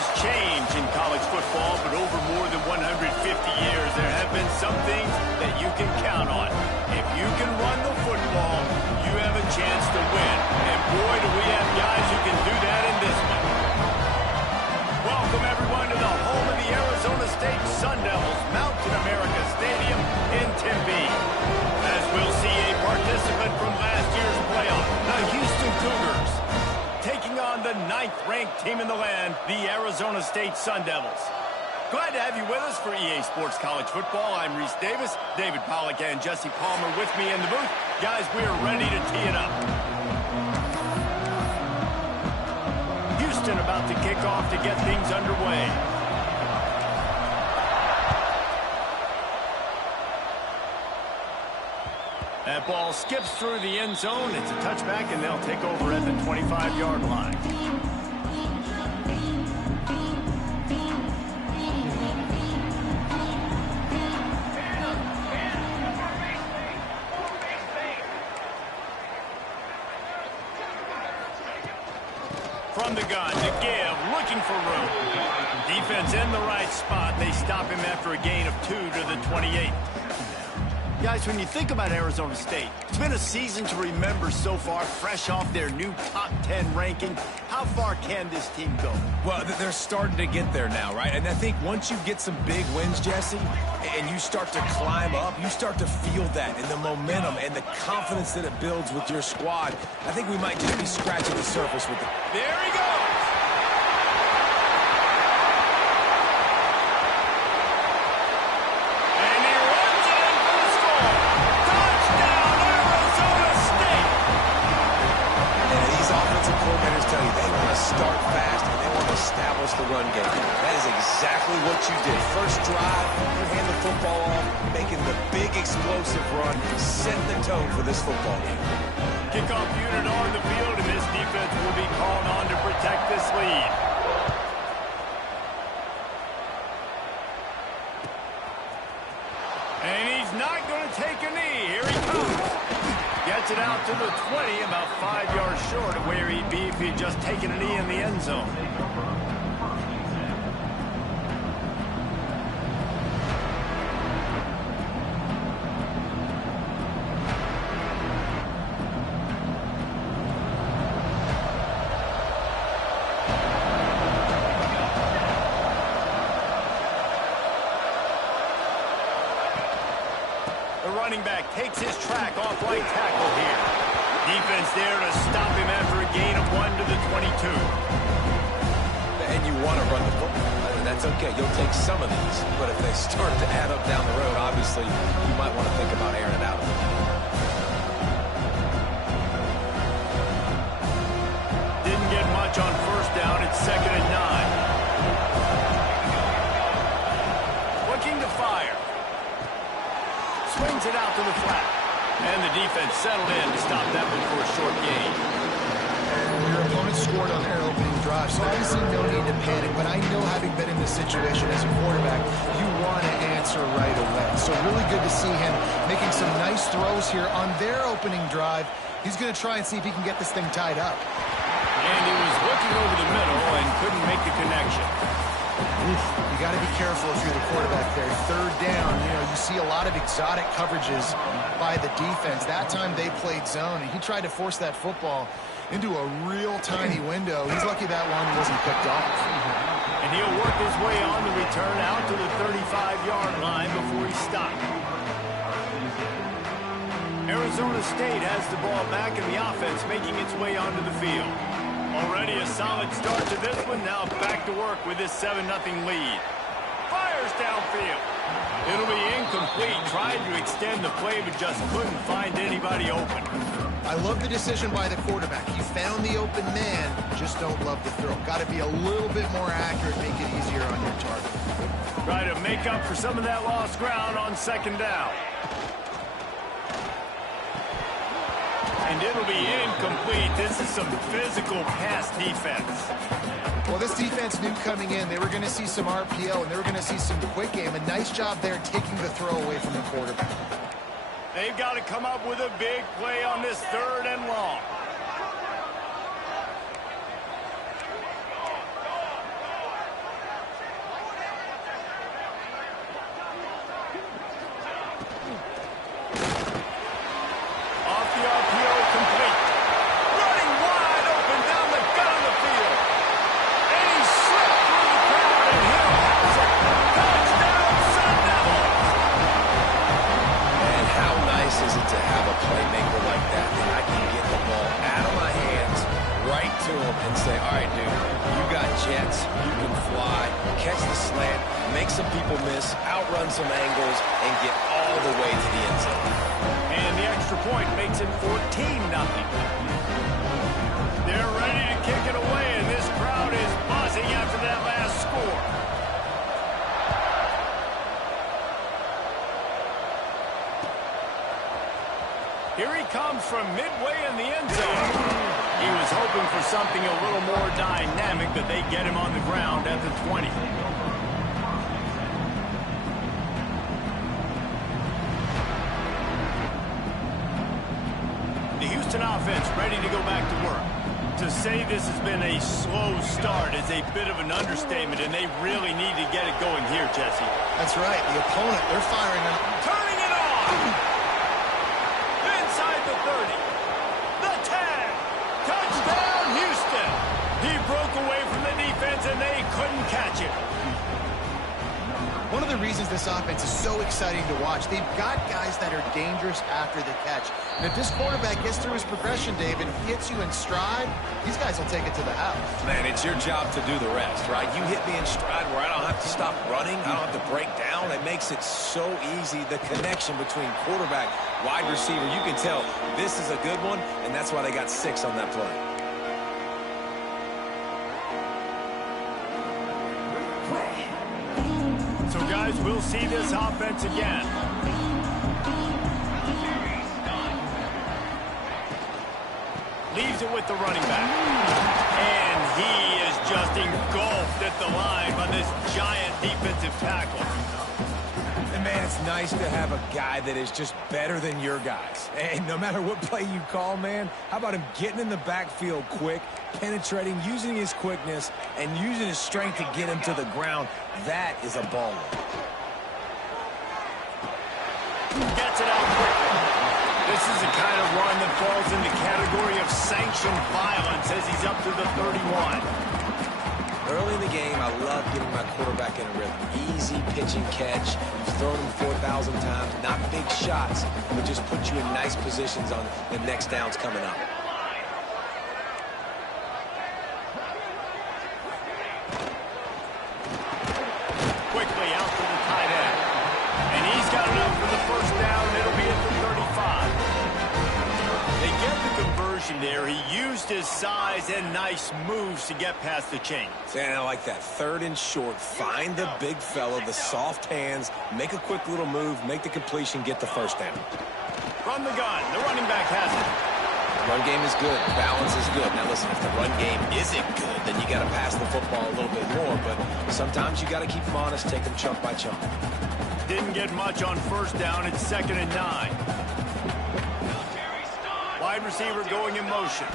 has changed in college football, but over more than 150 years, there have been some things that you can count on. If you can run the football, you have a chance to win. And boy, do we have guys who can do that in this one. Welcome, everyone, to the home of the Arizona State Sun Devils, Mountain America Stadium in Tempe. As we'll see a participant from last year's playoff, the Houston Cougars, taking on the 9th-ranked team in the land, the Arizona State Sun Devils. Glad to have you with us for EA Sports College Football. I'm Reese Davis, David Pollack, and Jesse Palmer with me in the booth. Guys, we are ready to tee it up. Houston about to kick off to get things underway. That ball skips through the end zone. It's a touchback, and they'll take over at the 25-yard line. From the gun to give, looking for room. Defense in the right spot. They stop him after a gain of 2 to the 28. Guys, when you think about Arizona State, it's been a season to remember so far, fresh off their new top 10 ranking. How far can this team go? Well, they're starting to get there now, right? And I think once you get some big wins, Jesse, and you start to climb up, you start to feel that and the momentum and the confidence that it builds with your squad. I think we might just be scratching the surface with it. There he goes! Start fast, and they want to establish the run game. That is exactly what you did. First drive, you hand the football off, making the big explosive run, setting the tone for this football game. Kickoff unit on the field, and this defense will be called on to protect this lead. And he's not going to take a knee. Here he comes. Gets it out to the 20, about 5 yards short of where he'd be if he'd just taken a knee in the end zone. The running back takes his track off right tackle here. Defense there to stop him after a gain of 1 to the 22. And you want to run the football. That's okay. You'll take some of these. But if they start to add up down the road, obviously, you might want to think about airing it out. Didn't get much on first down. It's 2nd and 9. Looking to fire. Swings it out to the flat. And the defense settled in to stop that one for a short gain. Your opponent scored on their opening drive, so obviously no need to panic. But I know, having been in this situation as a quarterback, you want to answer right away. So really good to see him making some nice throws here on their opening drive. He's going to try and see if he can get this thing tied up. And he was looking over the middle and couldn't make the connection. You got to be careful if you're the quarterback there. 3rd down, you see a lot of exotic coverages by the defense. That time they played zone, and he tried to force that football into a real tiny window. He's lucky that one wasn't picked off. And he'll work his way on the return out to the 35-yard line before he's stopped. Arizona State has the ball back, and the offense making its way onto the field. Already a solid start to this one. Now back to work with this 7-0 lead. Fires downfield. It'll be incomplete. Tried to extend the play, but just couldn't find anybody open. I love the decision by the quarterback. He found the open man. Just don't love the throw. Got to be a little bit more accurate, make it easier on your target. Try to make up for some of that lost ground on 2nd down. And it'll be incomplete. This is some physical pass defense. Well, this defense knew coming in they were going to see some RPO and they were going to see some quick game. A nice job there taking the throw away from the quarterback. They've got to come up with a big play on this 3rd and long. and say, all right, dude, you got jets, you can fly, catch the slant, make some people miss, outrun some angles, and get all the way to the end zone. And the extra point makes it 14-0. They're ready to kick it away, and this crowd is buzzing after that last score. Here he comes from midway in the end zone. He was hoping for something a little more dynamic, but they get him on the ground at the 20. The Houston offense ready to go back to work. To say this has been a slow start is a bit of an understatement, and they really need to get it going here, Jesse. That's right. The opponent, they're firing on. Turning it on! Inside the 30. The tag! Touchdown, Houston! He broke away from the defense, and they couldn't catch it. One of the reasons this offense is so exciting to watch, they've got guys that are dangerous after the catch. And if this quarterback gets through his progression, David, hits you in stride, these guys will take it to the house. Man, it's your job to do the rest, right? You hit me in stride where I don't have to stop running. I don't have to break down. It makes it so easy. The connection between quarterback, wide receiver, you can tell this is a good one, and that's why they got 6 on that play. So, guys, we'll see this offense again. Leaves it with the running back. And he is just engulfed at the line by this giant defensive tackle. And, man, it's nice to have a guy that is just better than your guys. And no matter what play you call, man, how about him getting in the backfield quick, penetrating, using his quickness, and using his strength to get him to the ground. That is a baller. Gets it out quickly. This is the kind of run that falls in the category of sanctioned violence as he's up to the 31. Early in the game, I love getting my quarterback in a rhythm. Easy pitch and catch. You've thrown him 4,000 times. Not big shots, but just put you in nice positions on the next downs coming up. Quickly out to the tight end. And he's got enough for the first down, and it'll be at the 35. They get the conversion there. He used his size and nice moves to get past the chains. And I like that. 3rd and short. Find the big fella, the soft hands, make a quick little move, make the completion, get the first down. From the gun, the running back has it. Run game is good. Balance is good. Now, listen, if the run game isn't good, then you got to pass the football a little bit more. But sometimes you got to keep them honest, take them chunk by chunk. Didn't get much on first down. It's 2nd and 9. Wide receiver going in motion.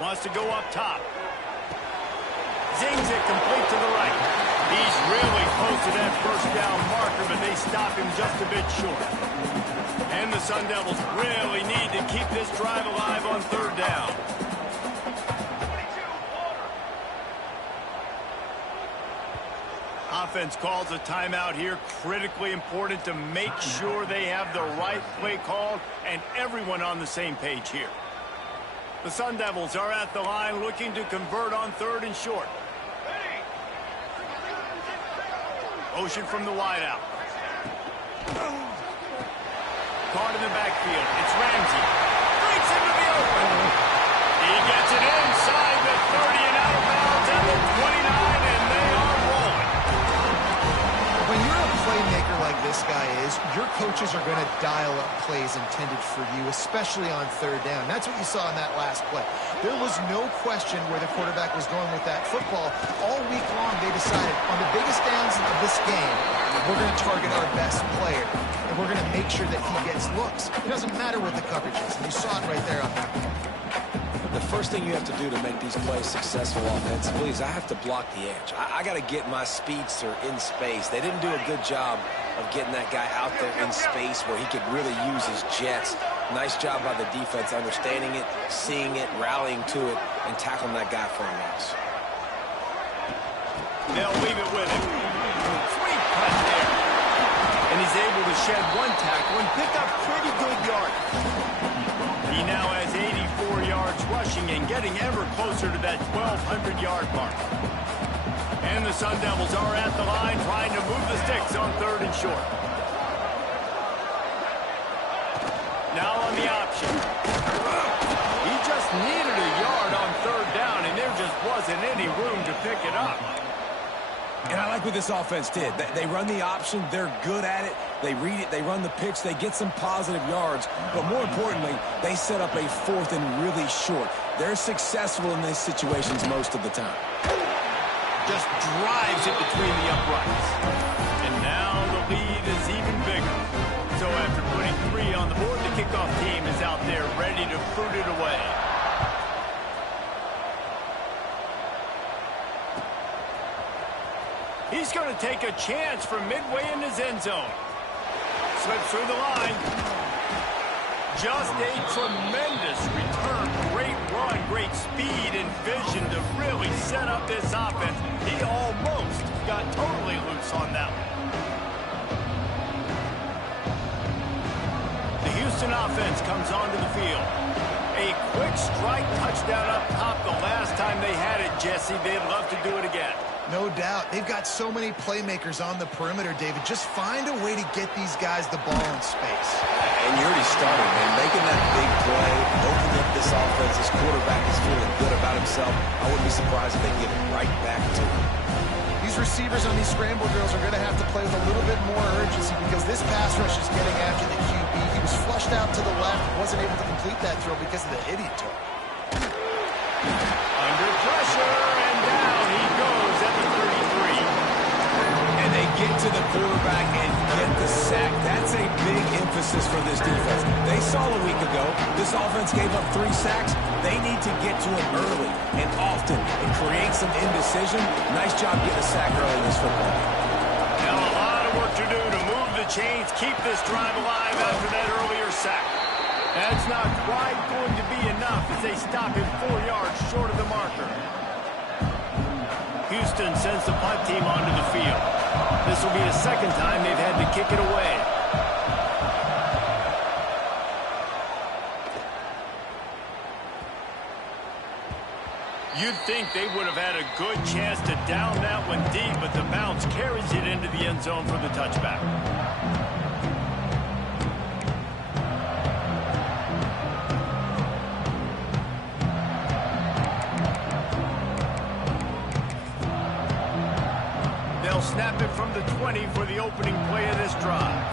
Wants to go up top. Zings it complete to the right. He's really close to that first down marker, but they stop him just a bit short. And the Sun Devils really need to keep this drive alive on 3rd down. Offense calls a timeout here. Critically important to make sure they have the right play called and everyone on the same page here. The Sun Devils are at the line looking to convert on 3rd and short. Motion from the wideout. Caught in the backfield. It's Ramsey. Breaks into the open. He gets it inside the 30 and out of bounds at the 29, and they are rolling. When you're a playmaker like this guy is, your coaches are going to dial up plays intended for you, especially on 3rd down. That's what you saw in that last play. There was no question where the quarterback was going with that football. All week long, they decided on the biggest downs of this game, we're going to target our best player. And we're going to make sure that he gets looks. It doesn't matter what the coverage is. And you saw it right there on that one. The first thing you have to do to make these plays successful offensively is I have to block the edge. I got to get my speedster in space. They didn't do a good job of getting that guy out there in space where he could really use his jets. Nice job by the defense understanding it, seeing it, rallying to it, and tackling that guy for a loss. They'll leave it with him. Sweet cut there. And he's able to shed one tackle and pick up pretty good yardage. He now has 84 yards rushing and getting ever closer to that 1,200-yard mark. And the Sun Devils are at the line trying to move the sticks on 3rd and short. Now on the option. He just needed a yard on 3rd down, and there just wasn't any room to pick it up. And I like what this offense did. They run the option. They're good at it. They read it. They run the pitch. They get some positive yards. But more importantly, they set up a 4th and really short. They're successful in these situations most of the time. Just drives it between the uprights. And now the lead is even bigger. So after putting 3 on the board, the kickoff team is out there ready to boot it away. He's going to take a chance from midway in his end zone. Slips through the line. Just a tremendous return. Great run, great speed and vision to really set up this offense. He almost got totally loose on that one. The Houston offense comes onto the field. A quick strike touchdown up top the last time they had it, Jesse. They'd love to do it again. No doubt. They've got so many playmakers on the perimeter, David. Just find a way to get these guys the ball in space. And you already started, man. Making that big play, opening up this offense. This quarterback is feeling good about himself. I wouldn't be surprised if they give it right back to him. These receivers on these scramble drills are going to have to play with a little bit more urgency because this pass rush is getting after the QB. He was flushed out to the left, wasn't able to complete that throw because of the hit he took. Under pressure, and down he goes at the 33. And they get to the quarterback and get the sack. That's a big emphasis for this defense. They saw a week ago, this offense gave up 3 sacks. They need to get to him early and often and create some indecision. Nice job getting a sack early in this football game. Now a lot of work to do to move the chains, keep this drive alive after that earlier sack. That's not quite going to be enough as they stop him 4 yards short of the marker. Houston sends the punt team onto the field. This will be the 2nd time they've had to kick it away. You'd think they would have had a good chance to down that one deep, but the bounce carries it into the end zone for the touchback. They'll snap it from the 20 for the opening play of this drive.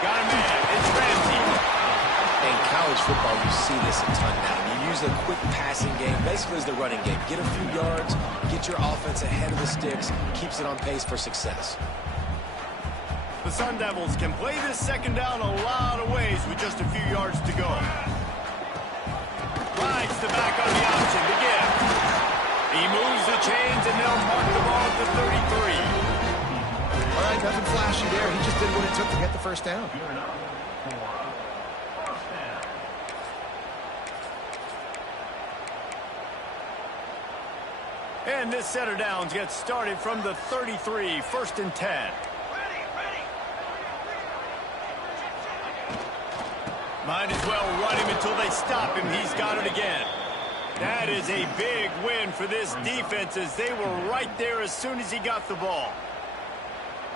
Got a man. It's Ramsey. In college football, you see this a ton now. You use a quick passing game, basically as the running game. Get a few yards, get your offense ahead of the sticks, keeps it on pace for success. The Sun Devils can play this 2nd down a lot of ways with just a few yards to go. Rides the back on the option to give. He moves the chains and they'll mark the ball at the 33. All right, nothing flashy there. He just did what it took to get the 1st down. And this set of downs gets started from the 33, 1st and 10. Might as well run him until they stop him. He's got it again. That is a big win for this defense as they were right there as soon as he got the ball.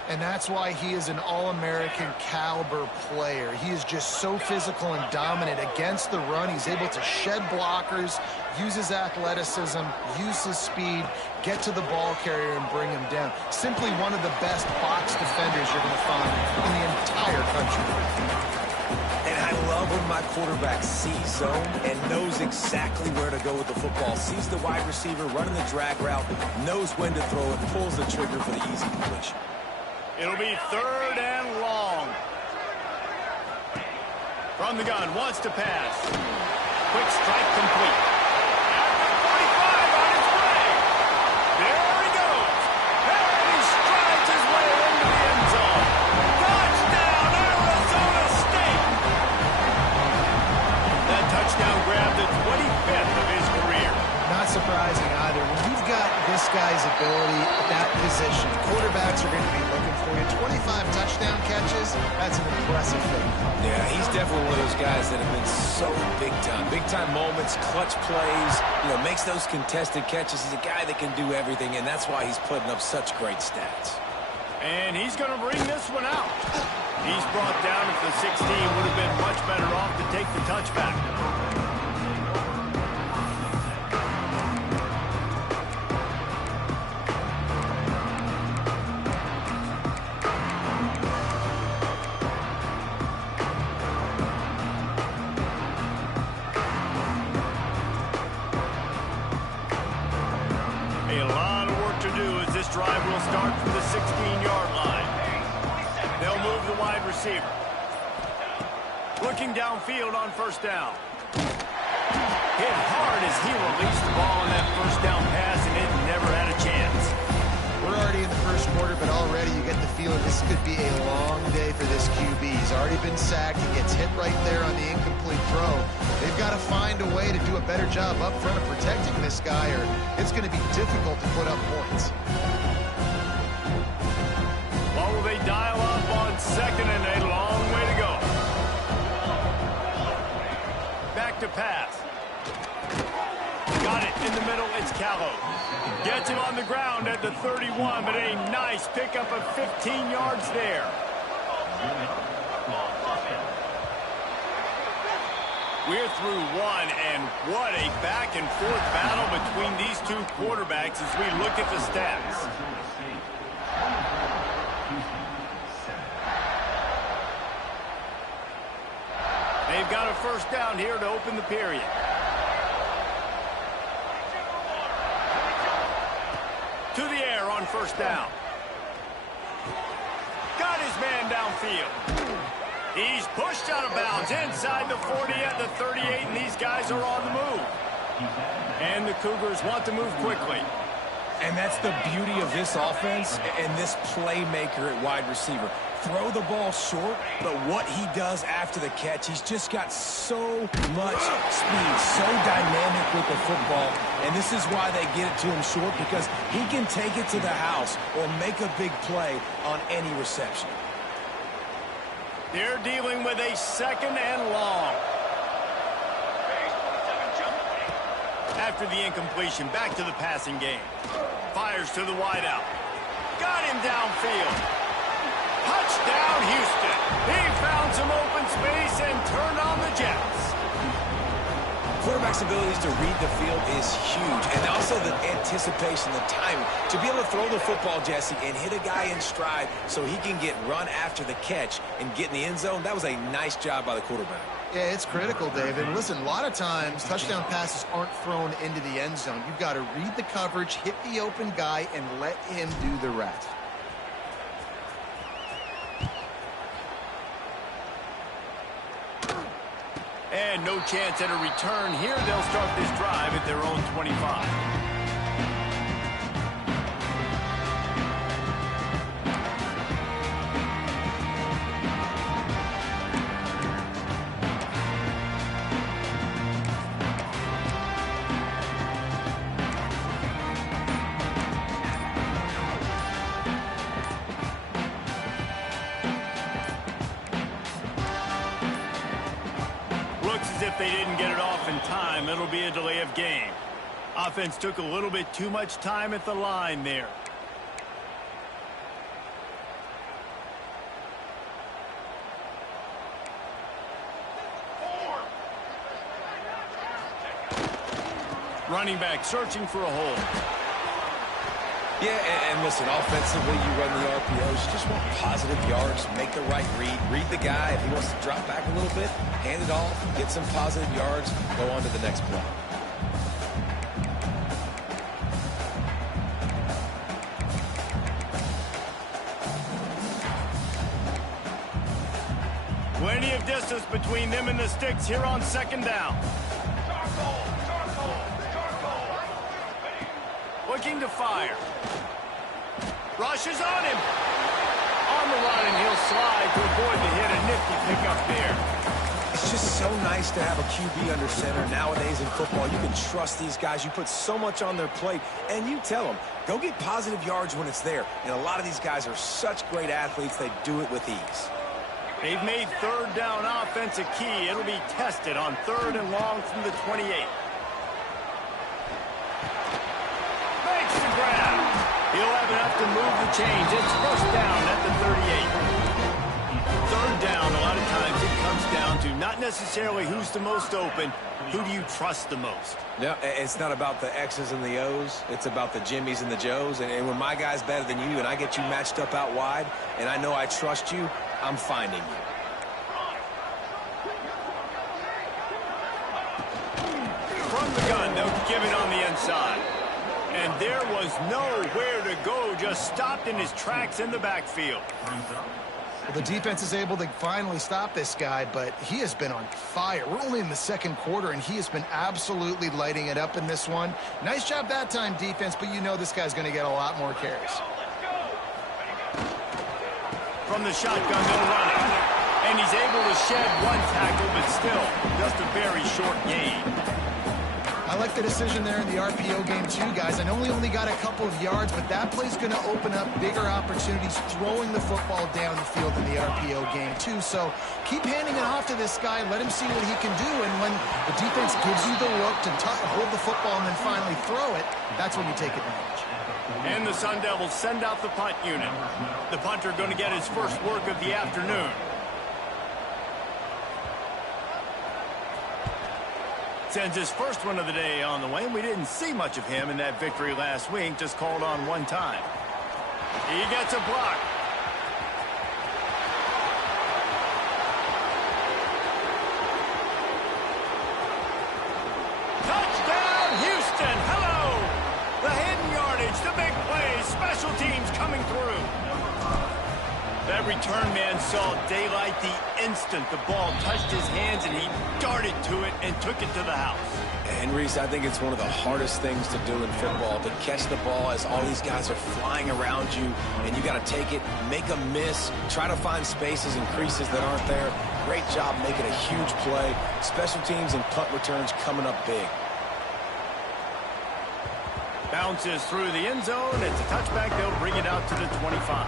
And that's why he is an All-American caliber player. He is just so physical and dominant against the run. He's able to shed blockers, use his athleticism, use his speed, get to the ball carrier and bring him down. Simply one of the best box defenders you're going to find in the entire country. And I love when my quarterback sees zone and knows exactly where to go with the football. Sees the wide receiver running the drag route, knows when to throw it, pulls the trigger for the easy completion. It'll be 3rd and long. From the gun, wants to pass. Quick strike complete. At the 45 on his way. There he goes. And he strides his way into the end zone. Touchdown, Arizona State. That touchdown grabbed the 25th of his career. Not surprised. surprising either. When you've got this guy's ability at that position, quarterbacks are going to be looking for you. 25 touchdown catches, that's an impressive thing. Yeah, he's definitely one of those guys that have been so big time. Big time moments, clutch plays, makes those contested catches. He's a guy that can do everything, and that's why he's putting up such great stats. And he's going to bring this one out. He's brought down at the 16. Would have been much better off to take the touchback. A lot of work to do as this drive will start from the 16-yard line. They'll move the wide receiver. Looking downfield on first down. Hit hard as he released the ball on that first down pass, and it never had a chance. We're already in the first quarter, but already you get the feeling this could be a long day for this QB. He's already been sacked. He gets hit right there on the incomplete throw. They've got to find a way to do a better job up front of protecting this guy, or it's going to be difficult to put up points. What will they dial up on second and a long way to go? Back to pass. Got it in the middle. It's Callow. Gets him on the ground at the 31, but a nice pickup of 15 yards there. We're through one, and what a back-and-forth battle between these two quarterbacks as we look at the stats. They've got a first down here to open the period. To the air on first down. Got his man downfield. He's pushed out of bounds inside the 40 at the 38, and these guys are on the move. And the Cougars want to move quickly. And that's the beauty of this offense and this playmaker at wide receiver. Throw the ball short, but what he does after the catch, he's just got so much speed, so dynamic with the football. And this is why they get it to him short, because he can take it to the house or make a big play on any reception. They're dealing with a second and long. After the incompletion, back to the passing game. Fires to the wideout. Got him downfield. Touchdown, Houston. He found some open space and turned on the Jets. Quarterback's abilities to read the field is huge, and also the anticipation, the timing. To be able to throw the football, Jesse, and hit a guy in stride so he can get run after the catch and get in the end zone, that was a nice job by the quarterback. Yeah, it's critical, David. Listen, a lot of times touchdown passes aren't thrown into the end zone. You've got to read the coverage, hit the open guy, and let him do the rest. And no chance at a return here. They'll start this drive at their own 25. If they didn't get it off in time, it'll be a delay of game. Offense took a little bit too much time at the line there. Running back searching for a hole. Yeah, and listen, offensively, you run the RPOs. You just want positive yards, make the right read the guy. If he wants to drop back a little bit, hand it off, get some positive yards, go on to the next play. Plenty of distance between them and the sticks here on second down. Looking to fire. Rushes on him. On the run, and he'll slide to avoid the hit. A nifty pickup there. It's just so nice to have a QB under center. Nowadays in football, you can trust these guys. You put so much on their plate, and you tell them, go get positive yards when it's there. And a lot of these guys are such great athletes, they do it with ease. They've made third down offense a key. It'll be tested on 3rd and long from the 28. Makes the grab. He'll have enough to move the chains. It's first down at the 38. Third down, a lot of times it comes down to not necessarily who's the most open, who do you trust the most? Yeah, it's not about the X's and the O's. It's about the Jimmies and the Joes. And when my guy's better than you and I get you matched up out wide and I know I trust you, I'm finding you. From the gun, they'll give it on the inside. And there was nowhere to go, just stopped in his tracks in the backfield. Well, the defense is able to finally stop this guy, but he has been on fire. We're only in the second quarter, and he has been absolutely lighting it up in this one. Nice job that time, defense, but you know this guy's going to get a lot more carries. From the shotgun, they'll run it. And he's able to shed one tackle, but still, just a very short gain. I like the decision there in the RPO game too, guys. I know he only got a couple of yards, but that play's going to open up bigger opportunities throwing the football down the field in the RPO game too. So keep handing it off to this guy. Let him see what he can do. And when the defense gives you the look to hold the football and then finally throw it, that's when you take advantage. And the Sun Devils send out the punt unit. The punter going to get his first work of the afternoon. Sends his first one of the day on the way, and we didn't see much of him in that victory last week, just called on one time. He gets a block. Touchdown, Houston! Hello! The hidden yardage, the big plays, special teams coming through. That return man saw daylight the instant the ball touched his hands, and he darted to it and took it to the house. And, Reese, I think it's one of the hardest things to do in football, to catch the ball as all these guys are flying around you, and you got to take it, make a miss, try to find spaces and creases that aren't there. Great job making a huge play. Special teams and punt returns coming up big. Bounces through the end zone. It's a touchback. They'll bring it out to the 25.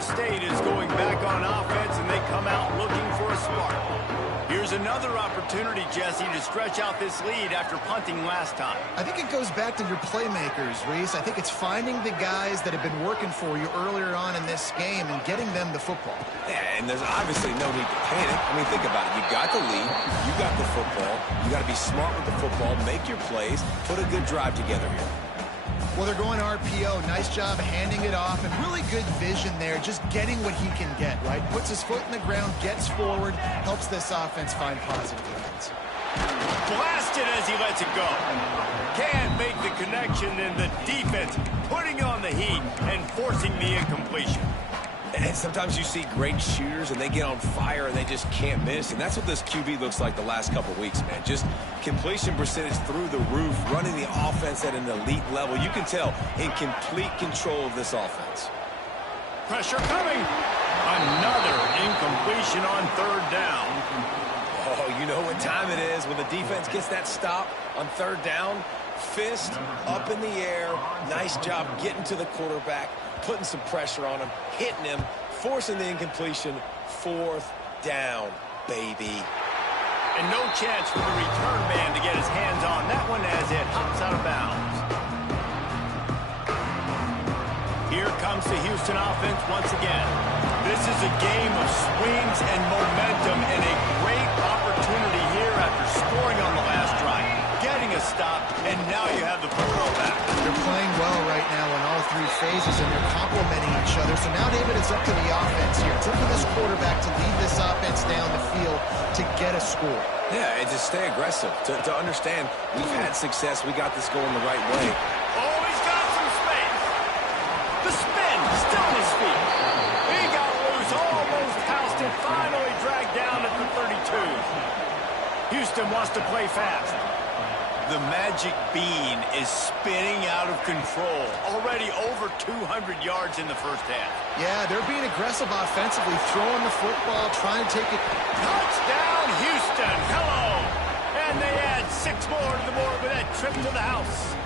State is going back on offense, and they come out looking for a spark. Here's another opportunity, Jesse, to stretch out this lead after punting last time. I think it goes back to your playmakers, Reese. I think it's finding the guys that have been working for you earlier on in this game and getting them the football. Yeah, and there's obviously no need to panic. I mean, think about it. You got the lead. You got the football. You got to be smart with the football, make your plays, put a good drive together here. Well, they're going RPO. Nice job handing it off, and really good vision there, just getting what he can get, right? Puts his foot in the ground, gets forward, helps this offense find positive yards. Blasted as he lets it go. Can't make the connection, and the defense putting on the heat and forcing the incompletion. And sometimes you see great shooters, and they get on fire, and they just can't miss. And that's what this QB looks like the last couple weeks, man. Just completion percentage through the roof, running the offense at an elite level. You can tell in complete control of this offense. Pressure coming. Another incompletion on 3rd down. Oh, you know what time it is when the defense gets that stop on 3rd down. Fist up in the air. Nice job getting to the quarterback, putting some pressure on him, hitting him, forcing the incompletion. 4th down, baby. And no chance for the return man to get his hands on that one as it hops out of bounds. Here comes the Houston offense once again. This is a game of swings and momentum, and a great opportunity here after scoring on the last drive. Getting a stop, and now you have the football back. They're playing well right now in all 3 phases, and they're complementing each other. So now, David, it's up to the offense here. It's up to this quarterback to lead this offense down the field to get a score. Yeah, and to stay aggressive, to understand we've had success, we got this going the right way. Oh, he's got some space. The spin, still on his feet. He got loose, almost housed it, finally dragged down at the 32. Houston wants to play fast. The magic bean is spinning out of control. Already over 200 yards in the first half. Yeah, they're being aggressive offensively, throwing the football, trying to take it. Touchdown, Houston. Hello. And they add 6 more to the board with that trip to the house.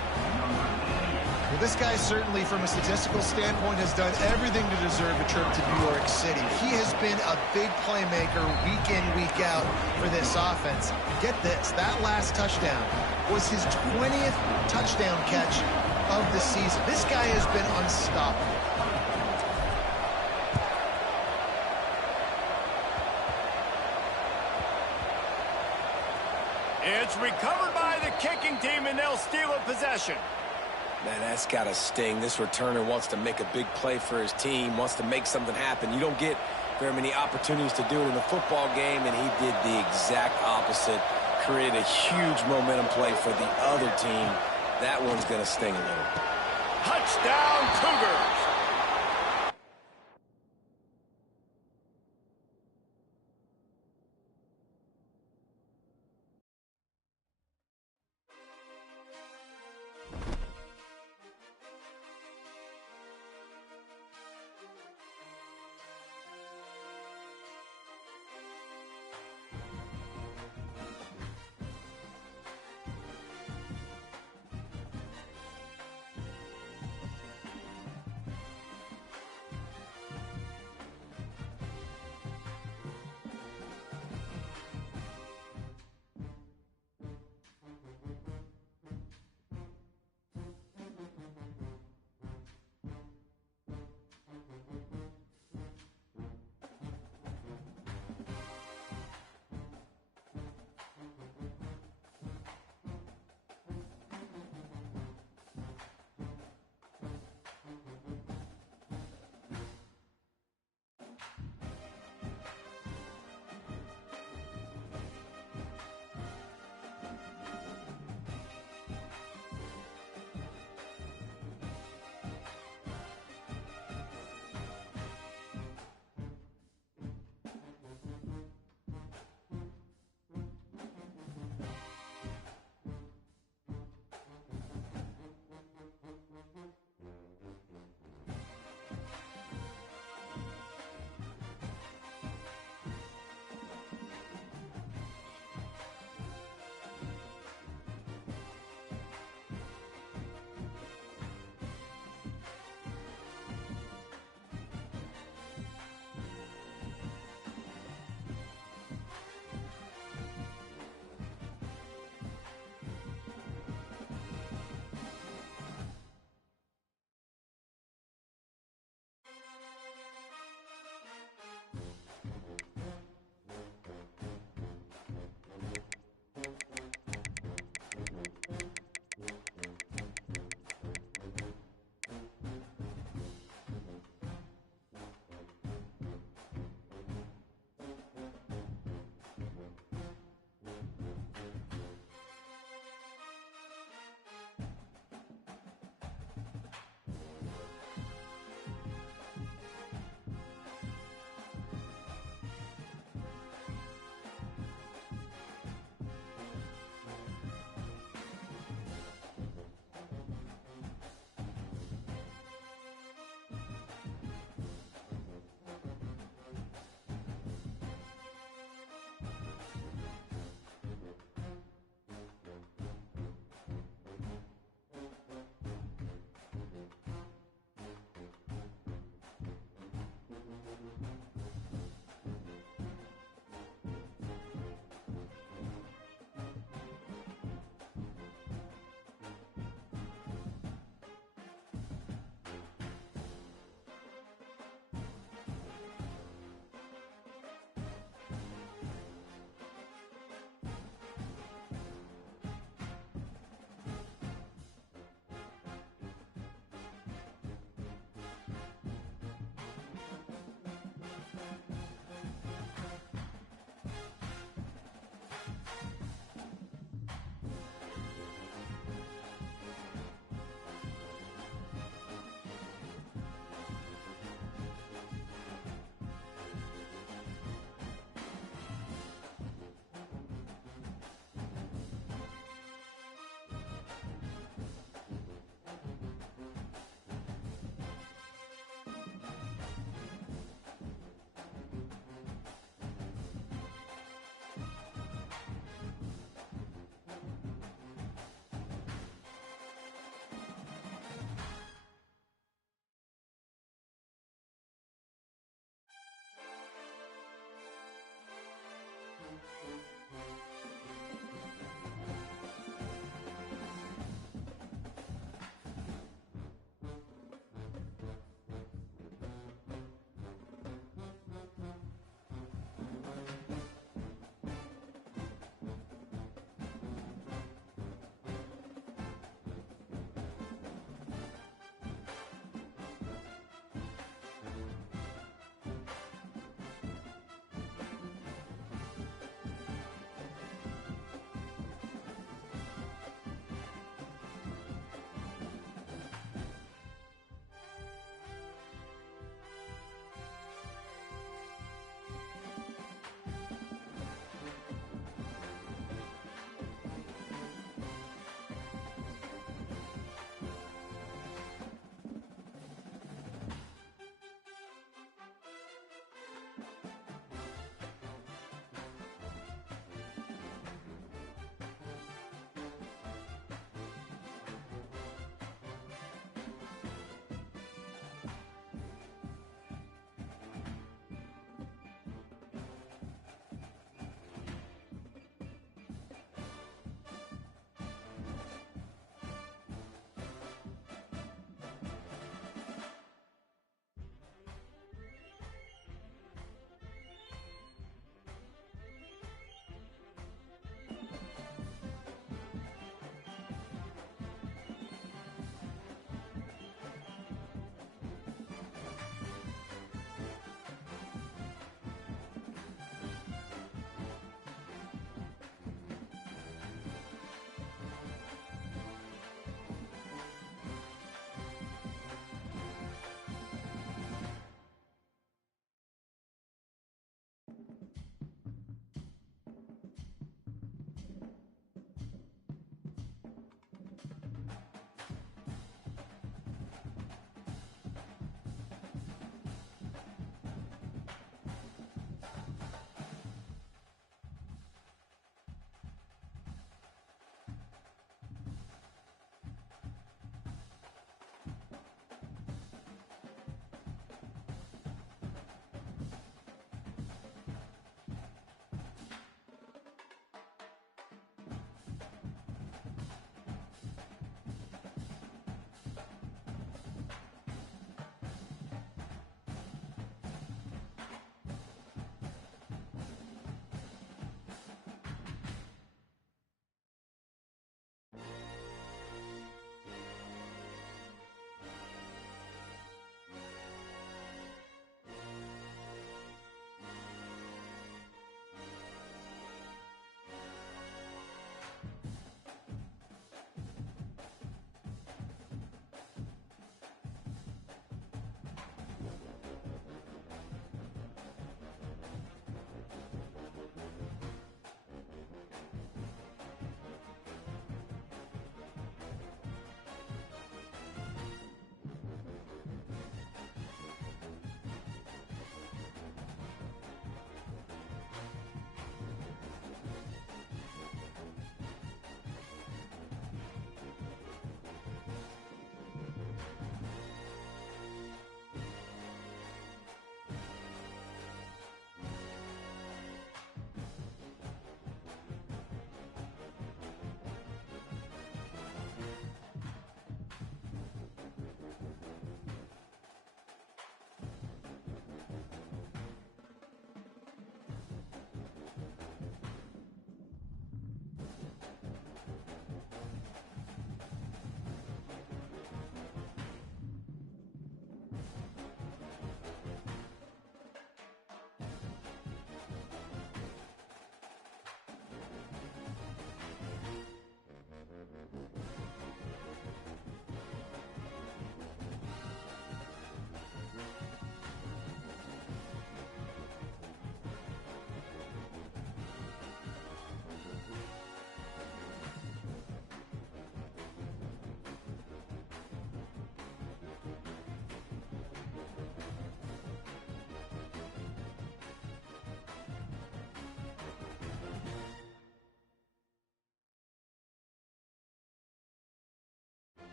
Well, this guy certainly, from a statistical standpoint, has done everything to deserve a trip to New York City. He has been a big playmaker week in, week out for this offense. Get this, that last touchdown was his 20th touchdown catch of the season. This guy has been unstoppable. It's recovered by the kicking team, and they'll steal a possession. Man, that's got to sting. This returner wants to make a big play for his team, wants to make something happen. You don't get very many opportunities to do it in a football game, and he did the exact opposite. Created a huge momentum play for the other team. That one's going to sting a little. Touchdown, Cougars.